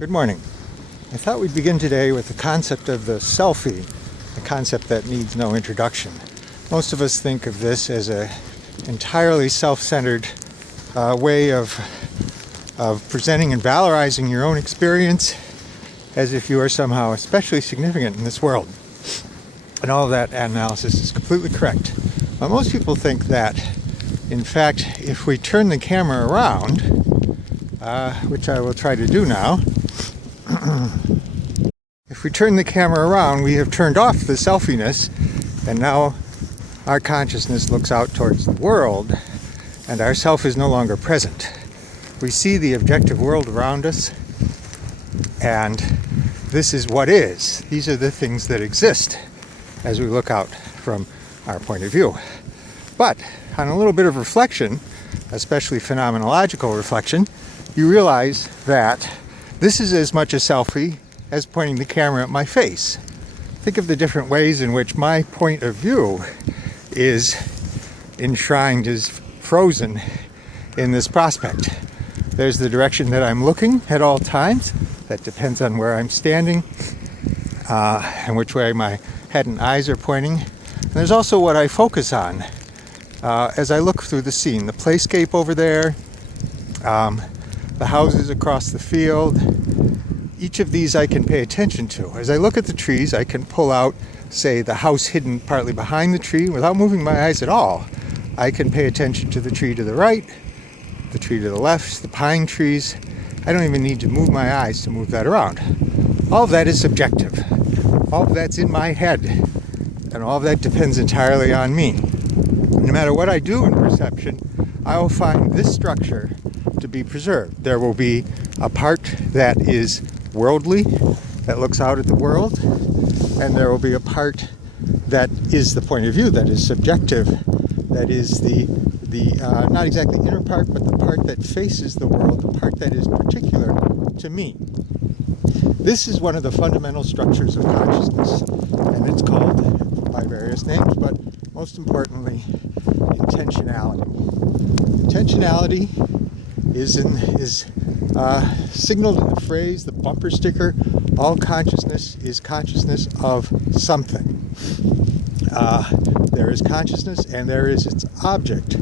Good morning. I thought we'd begin today with the concept of the selfie, a concept that needs no introduction. Most of us think of this as an entirely self-centered way of presenting and valorizing your own experience as if you are somehow especially significant in this world. And all of that analysis is completely correct. But most people think that, in fact, if we turn the camera around, which I will try to do now, if we turn the camera around, we have turned off the selfiness, and now our consciousness looks out towards the world, and our self is no longer present. We see the objective world around us, and this is what is. These are the things that exist as we look out from our point of view. But on a little bit of reflection, especially phenomenological reflection, you realize that this is as much a selfie as pointing the camera at my face. Think of the different ways in which my point of view is enshrined, is frozen in this prospect. There's the direction that I'm looking at all times. That depends on where I'm standing and which way my head and eyes are pointing. And there's also what I focus on as I look through the scene. The playscape over there, the houses across the field. Each of these I can pay attention to. As I look at the trees, I can pull out, say, the house hidden partly behind the tree without moving my eyes at all. I can pay attention to the tree to the right, the tree to the left, the pine trees. I don't even need to move my eyes to move that around. All of that is subjective. All of that's in my head, and all of that depends entirely on me. No matter what I do in perception, I will find this structure to be preserved. There will be a part that is worldly, that looks out at the world, and there will be a part that is the point of view, that is subjective, that is the not exactly inner part, but the part that faces the world, the part that is particular to me. This is one of the fundamental structures of consciousness, and it's called by various names, but most importantly, intentionality. Intentionality is signaled in the phrase, the bumper sticker, all consciousness is consciousness of something. There is consciousness and there is its object.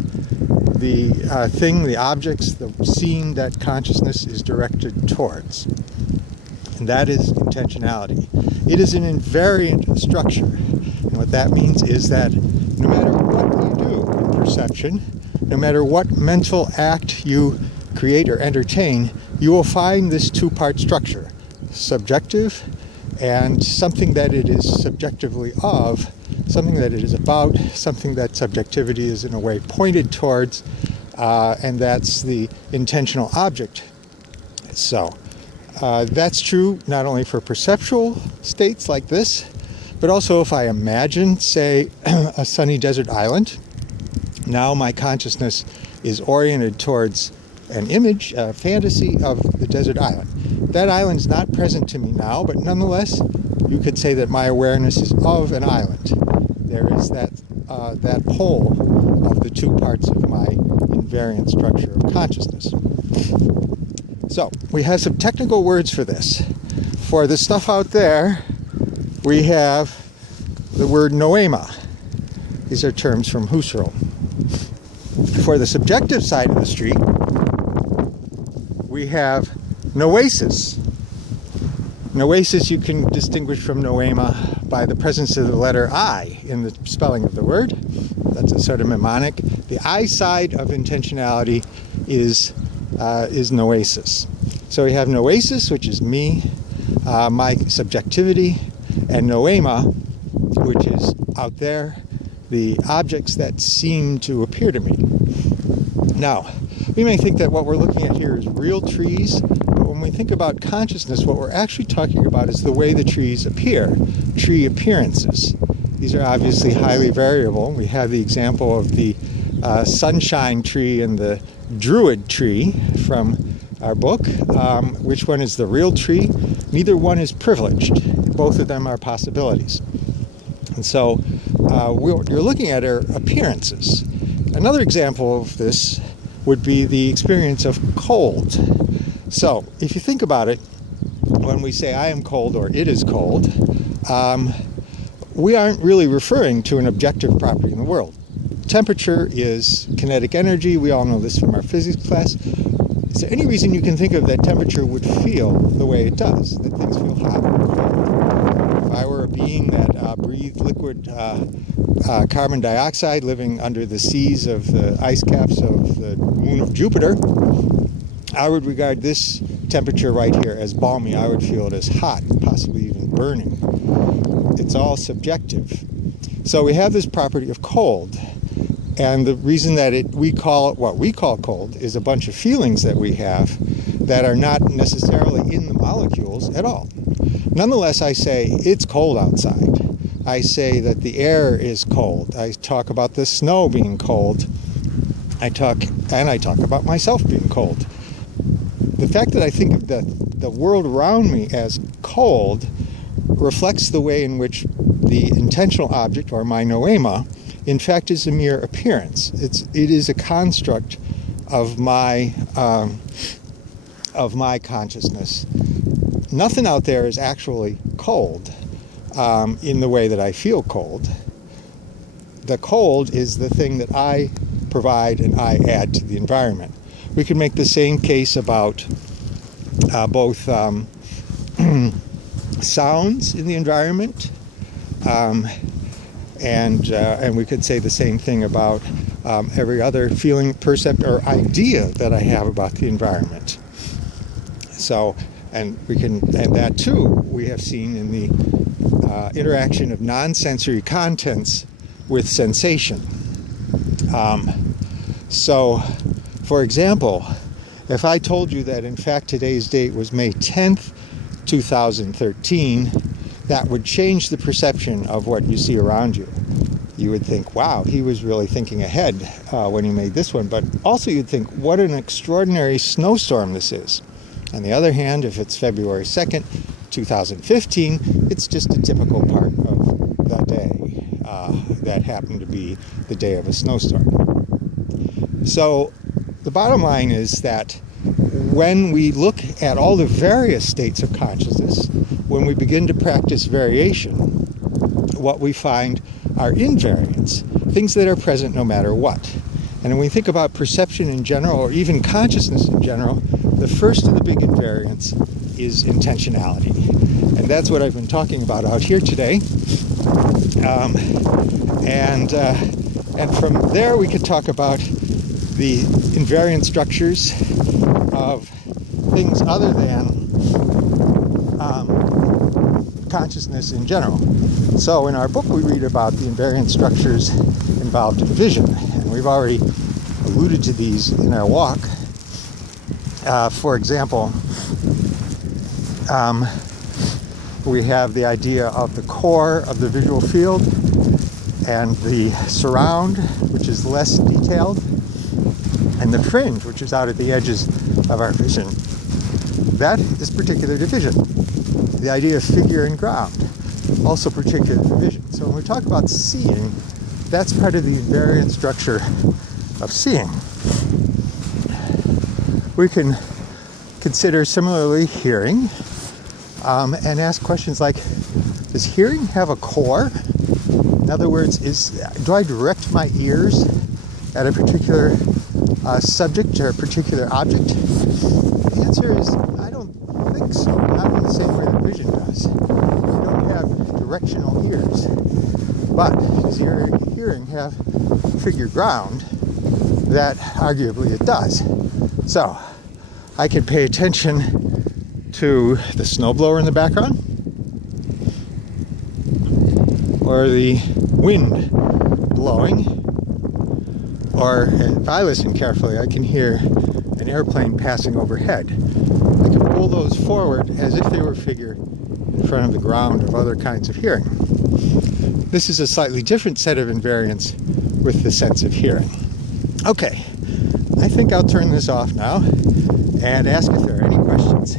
The thing, the objects, the scene that consciousness is directed towards. And that is intentionality. It is an invariant structure. And what that means is that no matter what you do in perception, no matter what mental act you create or entertain, you will find this two-part structure, subjective and something that it is subjectively of, something that it is about, something that subjectivity is in a way pointed towards, and that's the intentional object. So that's true not only for perceptual states like this, but also if I imagine, say, a sunny desert island. Now my consciousness is oriented towards an image, a fantasy of the desert island. That island's not present to me now, but nonetheless, you could say that my awareness is of an island. There is that pole of the two parts of my invariant structure of consciousness. So, we have some technical words for this. For the stuff out there, we have the word Noema. These are terms from Husserl. For the subjective side of the street, we have Oasis. Oasis you can distinguish from Noema by the presence of the letter I in the spelling of the word. That's a sort of mnemonic. The I side of intentionality is Oasis. So we have Oasis, which is me, my subjectivity, and Noema, which is out there, the objects that seem to appear to me. Now, we may think that what we're looking at here is real trees, but when we think about consciousness, what we're actually talking about is the way the trees appear, tree appearances. These are obviously highly variable. We have the example of the sunshine tree and the druid tree from our book. Which one is the real tree? Neither one is privileged. Both of them are possibilities. And so what you're looking at are appearances. Another example of this would be the experience of cold. So if you think about it, when we say I am cold or it is cold, we aren't really referring to an objective property in the world. Temperature is kinetic energy. We all know this from our physics class. Is there any reason you can think of that temperature would feel the way it does, that things feel hot or cold? If I were a being that breathed liquid carbon dioxide living under the seas of the ice caps of the moon of Jupiter, I would regard this temperature right here as balmy. I would feel it as hot, possibly even burning. It's all subjective. So we have this property of cold. And the reason that we call it what we call cold is a bunch of feelings that we have that are not necessarily in the molecules at all. Nonetheless, I say it's cold outside. I say that the air is cold. I talk about the snow being cold. I talk about myself being cold. The fact that I think of the world around me as cold reflects the way in which the intentional object, or my noema, in fact is a mere appearance. It is a construct of my consciousness. Nothing out there is actually cold in the way that I feel cold. The cold is the thing that I provide and I add to the environment. We can make the same case about both sounds in the environment, and we could say the same thing about every other feeling, percept, or idea that I have about the environment. So, and that too we have seen in the interaction of non-sensory contents with sensation. So, for example, if I told you that in fact today's date was May 10th, 2013, that would change the perception of what you see around you. You would think, wow, he was really thinking ahead when he made this one. But also you'd think, what an extraordinary snowstorm this is. On the other hand, if it's February 2nd, 2015, it's just a typical part of the day that happened to be the day of a snowstorm. So the bottom line is that when we look at all the various states of consciousness, when we begin to practice variation, what we find are invariants, things that are present no matter what. And when we think about perception in general, or even consciousness in general, the first of the big invariants is intentionality. And that's what I've been talking about out here today. And from there we could talk about the invariant structures of things other than consciousness in general. So in our book we read about the invariant structures involved in vision, and we've already alluded to these in our walk. For example, we have the idea of the core of the visual field and the surround, which is less detailed, and the fringe, which is out at the edges of our vision. That is particular to vision. The idea of figure and ground, also particular to vision. So when we talk about seeing, that's part of the invariant structure of seeing. We can consider similarly hearing, and ask questions like, does hearing have a core? In other words, do I direct my ears at a particular subject or a particular object? The answer is, I don't think so, not in the same way that vision does. We don't have directional ears. But does your hearing have figure ground? That arguably it does. So I could pay attention to the snowblower in the background, or the wind blowing, or if I listen carefully, I can hear an airplane passing overhead. I can pull those forward as if they were figure in front of the ground of other kinds of hearing. This is a slightly different set of invariants with the sense of hearing. Okay, I think I'll turn this off now and ask if there are any questions.